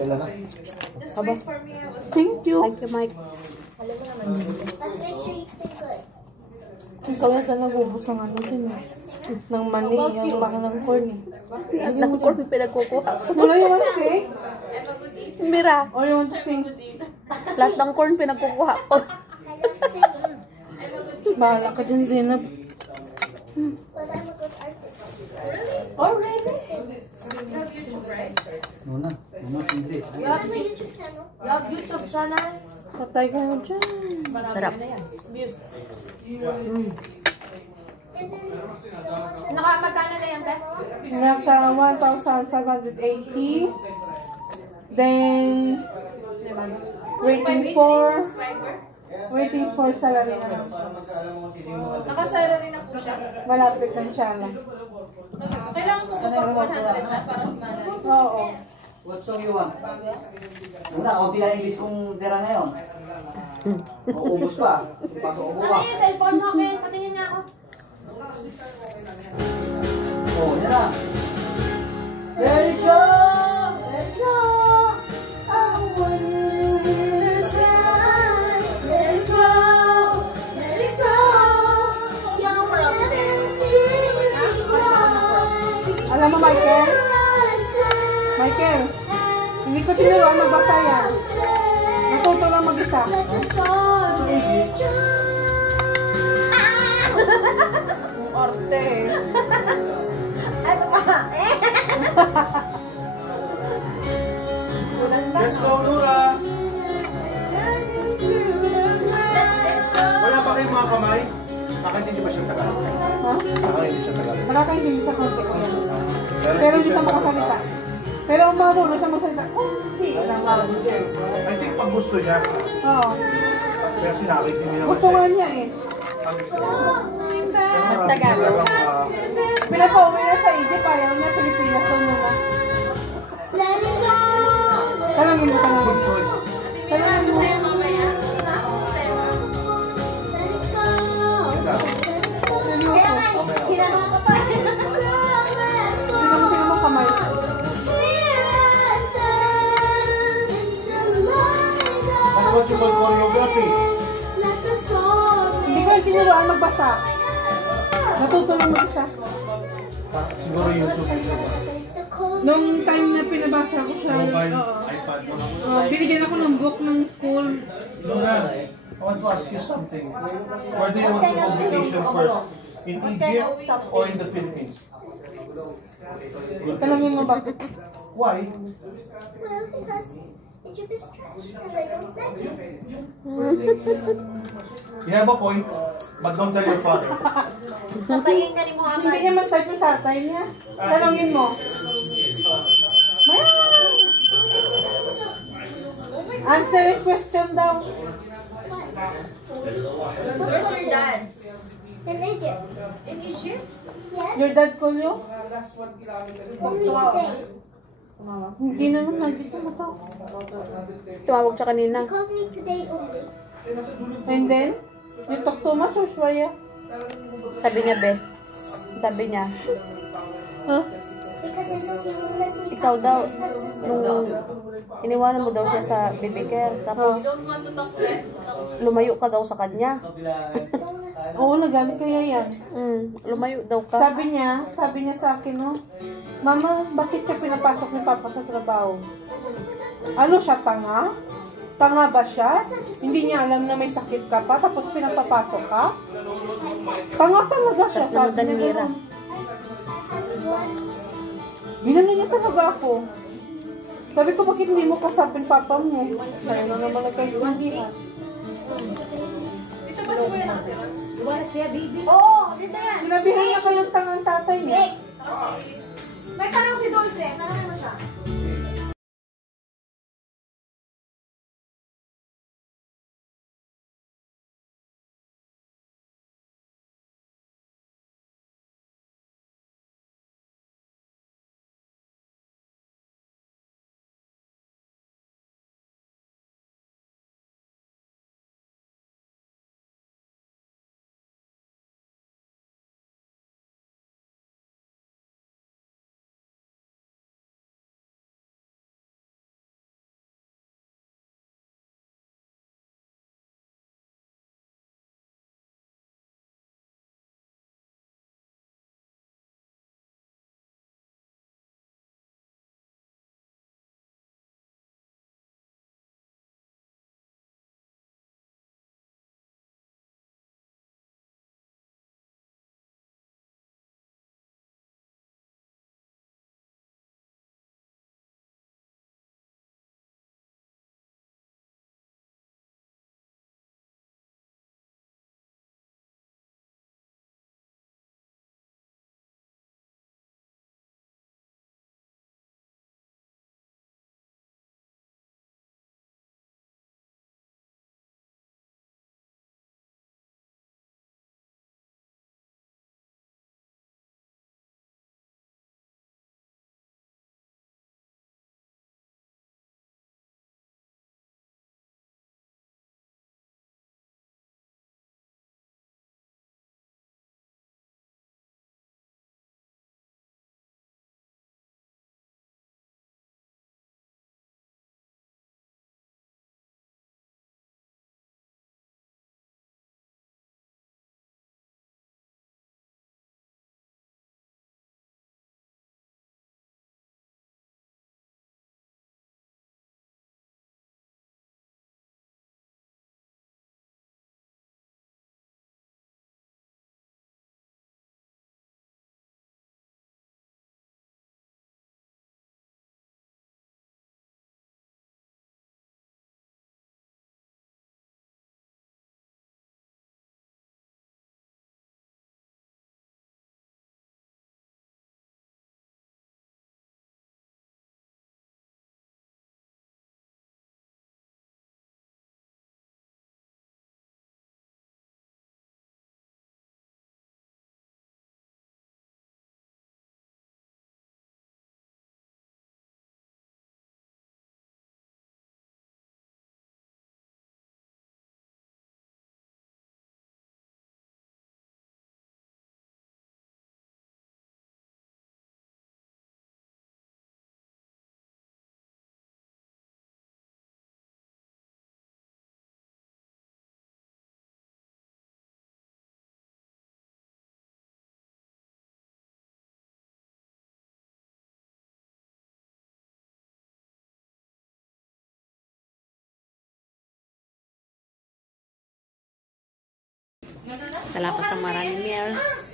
Just wait for me. Thank you. Thank you, Mike. Alam mo naman. But make sure you stay good. Ikaw yata nag-ubos ng ano din eh. Ng mani, yung baka ng corn eh. At ng corn pinagkukuha. Wala yung ano cake? Mira, Or you want to sing? lahat ng corn pinagkukuha ko. I love singing. Bahala ka dyan, Zinab. But I'm a good artist. Oh, really? You have YouTube, right? Muna English. You have a YouTube channel? You have YouTube channel? Patay ka na dyan. Sarap. And then, Nakamagkano na yan, Beth? Naka 1,580. Then, waiting for salary na lang siya. Nakasalary na po siya. Malapit na siya lang. Kailangan po kapag 100 na para sa malay. Oo. What song you want? Muna, kaunti lang English kong tira ngayon. Maubos pa. Pasok ko Ano bukas. yung cellphone mo, Ken? Patingin nga ako. Oh, yan na. Let it go! Let it go! I want you in the sky. Let it go! Let it go! you'll never see me Alam mo, Michael? Michael, hindi ko tinuruan magbasa yan. Natuto lang mag-isa. Orte. Ano ba? Let's go, Nura! Wala pa kayong mga kamay? Nakakaintindi ba siya Tagalog? Ha? Nakakaintindi siya Tagalog. Nakakaintindi sa konti ko yan. Pero hindi siya makasalita. Pero ang marunong siya magsalita, kunti lang marunong siya. I think pag gusto niya, Oo. pero sinakit din niya Gusto nga niya eh. Tagalog. Pinapauwi na sa Egypt, ayaw niya, Pilipinas daw muna. Let it go! Talangin mo, Good talangin mo. choice. Talangin mo. Let it go! Seryoso. Kinanong ko pa. Tingnan mo kamay. That's what you call choreography. Hindi ko tinuruan magbasa. Natuto lang mag-isa. Siguro YouTube. Nung time na pinabasa ko siya, Mobile, oo. iPad mo. Binigyan ako ng book ng school. Nura, I want to ask you something. Where do you want to go vacation first? In Egypt or in the Philippines? Good Talangin mo choice. bakit? Why? Well, because Egypt is trash and I don't like it. You have a point, but don't tell your father. Tatayin ka ni Hindi Muhammad. niya mag-type yung tatay niya. Talangin mo. Answer a question daw. Where's your dad? In Egypt. In Egypt? Yes. Your dad call you? Only today. Hindi naman nandito na to. Tumawag siya kanina. He called me today only. And then, you talk too much or Shwaya? Sabi niya, Be. Sabi niya, Huh? Because I know he won't let me ikaw talk to daw, my stepsister. nung iniwanan mo daw siya sa baby care, tapos You don't want to talk to them? lumayo ka daw sa kanya. Oo, nagalit kaya yan. Lumayo daw ka. Sabi niya sa akin, no? Mama, bakit siya pinapasok ni Papa sa trabaho? Ano siya, tanga? Tanga ba siya? Hindi niya alam na may sakit ka pa, tapos pinapapasok ka? Tanga talaga siya, Sarap naman sabi niya. Danira. ganun. Ginano niya talaga ako. Sabi ko, bakit hindi mo kasapin papa mo? Kaya na naman nagkaintindihan. Ito ba si Kuya nakatira? Oo, dito yan. Sinabihan niya kayong tangang tatay niya. May tanong si Dulce. Tanongin mo siya. Salamat ng maraming years.